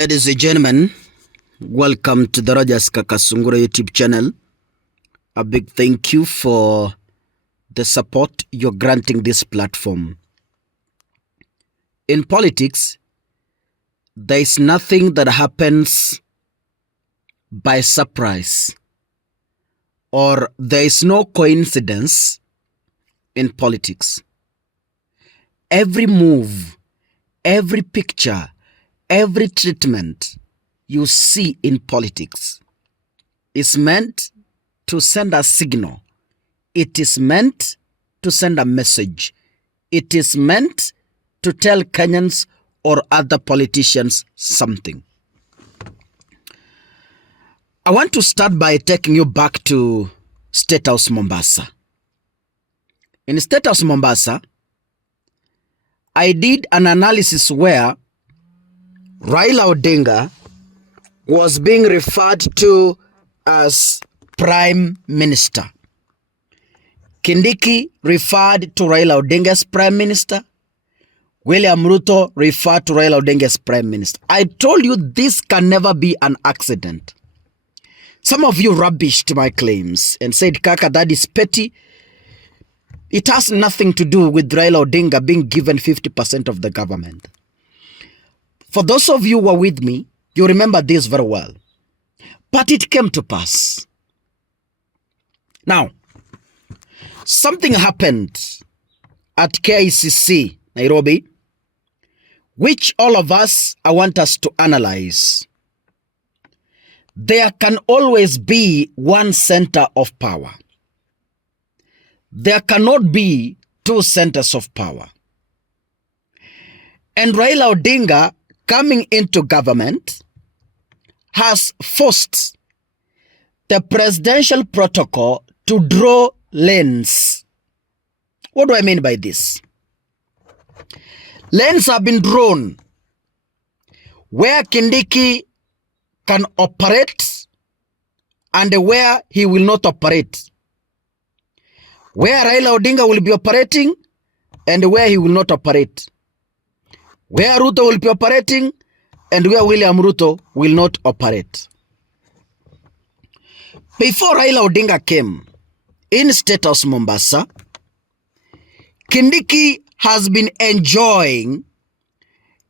Ladies and gentlemen, welcome to the Rogers Kakasungura YouTube channel. A big thank you for the support you're granting this platform. In politics, there is nothing that happens by surprise, or there is no coincidence in politics. Every move, every picture, every treatment you see in politics is meant to send a signal. It is meant to send a message. It is meant to tell Kenyans or other politicians something. I want to start by taking you back to State House Mombasa. In State House Mombasa, I did an analysis where Raila Odinga was being referred to as Prime Minister. Kindiki referred to Raila Odinga as Prime Minister. William Ruto referred to Raila Odinga as Prime Minister. I told you this can never be an accident. Some of you rubbished my claims and said, Kaka, that is petty. It has nothing to do with Raila Odinga being given 50% of the government. For those of you who were with me, you remember this very well. But it came to pass. Now, something happened at KICC, Nairobi, which all of us, I want us to analyze. There can always be one center of power. There cannot be two centers of power. And Raila Odinga, coming into government, has forced the presidential protocol to draw lanes. What do I mean by this? Lanes have been drawn where Kindiki can operate and where he will not operate. Where Raila Odinga will be operating and where he will not operate. Where Ruto will be operating and where William Ruto will not operate. Before Raila Odinga came in State House Mombasa, Kindiki has been enjoying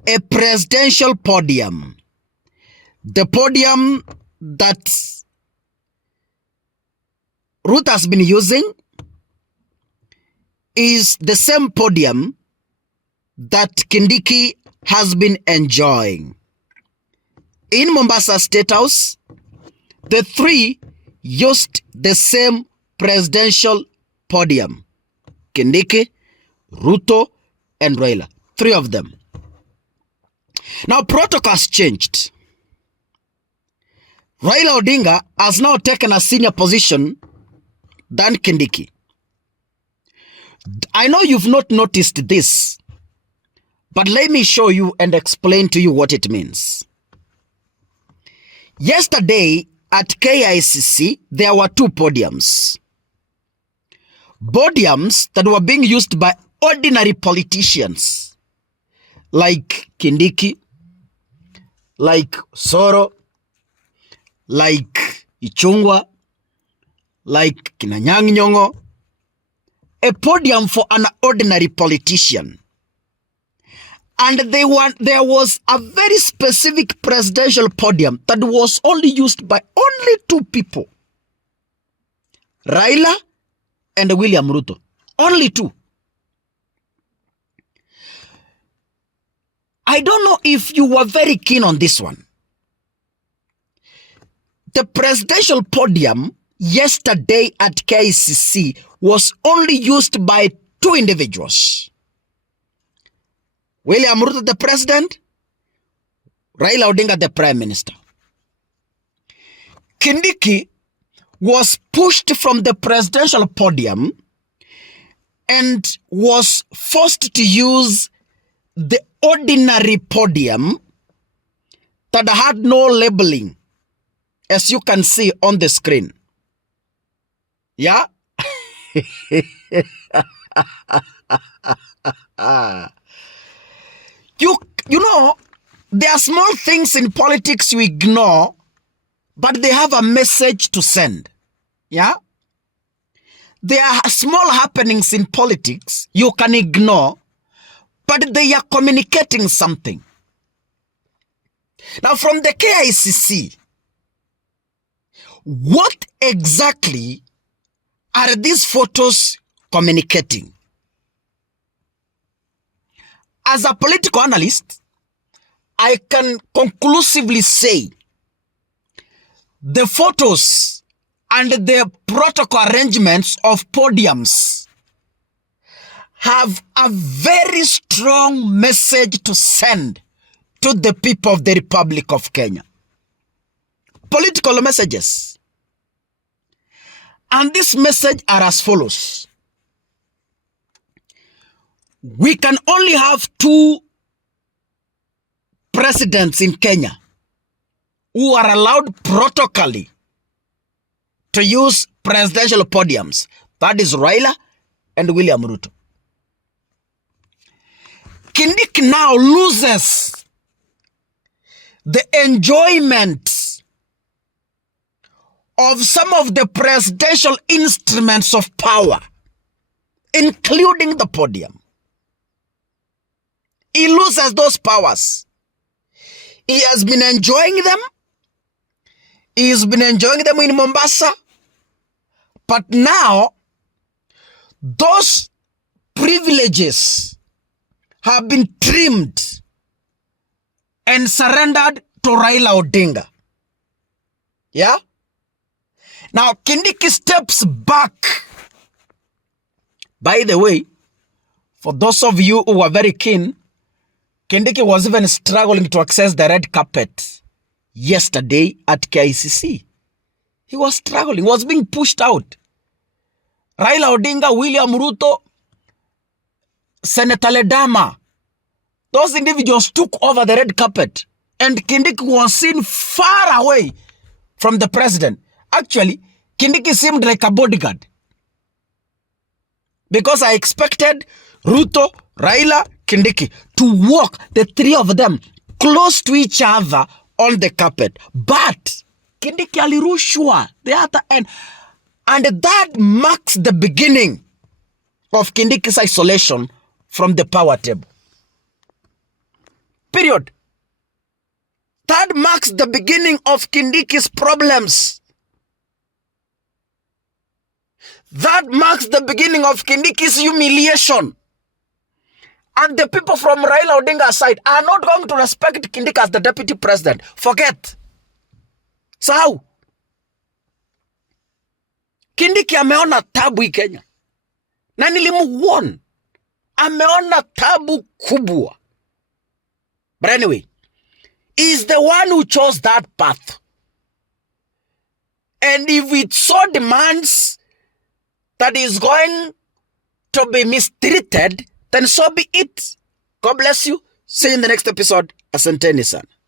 a presidential podium. The podium that Ruto has been using is the same podium that Kindiki has been enjoying. In Mombasa State House, the three used the same presidential podium. Kindiki, Ruto, and Raila. Three of them. Now, protocol has changed. Raila Odinga has now taken a senior position than Kindiki. I know you've not noticed this, but let me show you and explain to you what it means. Yesterday at KICC, there were two podiums. Podiums that were being used by ordinary politicians like Kindiki, like Soro, like Ichungwa, like Kinanyang Nyong'o. A podium for an ordinary politician. And there was a very specific presidential podium that was only used by only two people. Raila and William Ruto. Only two. I don't know if you were very keen on this one. The presidential podium yesterday at KICC was only used by two individuals. William Ruto, the president, Raila Odinga, the prime minister. Kindiki was pushed from the presidential podium and was forced to use the ordinary podium that had no labeling, as you can see on the screen. Yeah? You know, There are small things in politics you ignore, but they have a message to send. Yeah? There are small happenings in politics you can ignore, but they are communicating something. Now, from the KICC, what exactly are these photos communicating? As a political analyst, I can conclusively say the photos and the protocol arrangements of podiums have a very strong message to send to the people of the Republic of Kenya. Political messages. And this message are as follows. We can only have 2 presidents in Kenya who are allowed protocolly to use presidential podiums. That is Raila and William Ruto. Kindiki now loses the enjoyment of some of the presidential instruments of power, including the podium. He loses those powers. He has been enjoying them. He's been enjoying them in Mombasa. But now, those privileges have been trimmed and surrendered to Raila Odinga. Yeah? Now, Kindiki steps back. By the way, for those of you who are very keen, Kindiki was even struggling to access the red carpet yesterday at KICC. He was struggling, was being pushed out. Raila Odinga, William Ruto, Senator Ledama, those individuals took over the red carpet, and Kindiki was seen far away from the president. Actually, Kindiki seemed like a bodyguard, because I expected Ruto, Raila, Kindiki to walk, the 3 of them, close to each other on the carpet. But Kindiki alirushwa the other end. And that marks the beginning of Kindiki's isolation from the power table. Period. That marks the beginning of Kindiki's problems. That marks the beginning of Kindiki's humiliation. And the people from Raila Odinga's side are not going to respect Kindiki as the deputy president. Forget. So how? Kindiki ameona tabu hii Kenya. Na nilimuona. Ameona tabu kubwa. But anyway, he's the one who chose that path. And if it so demands that he's going to be mistreated, then so be it. God bless you. See you in the next episode. Asanteni sana.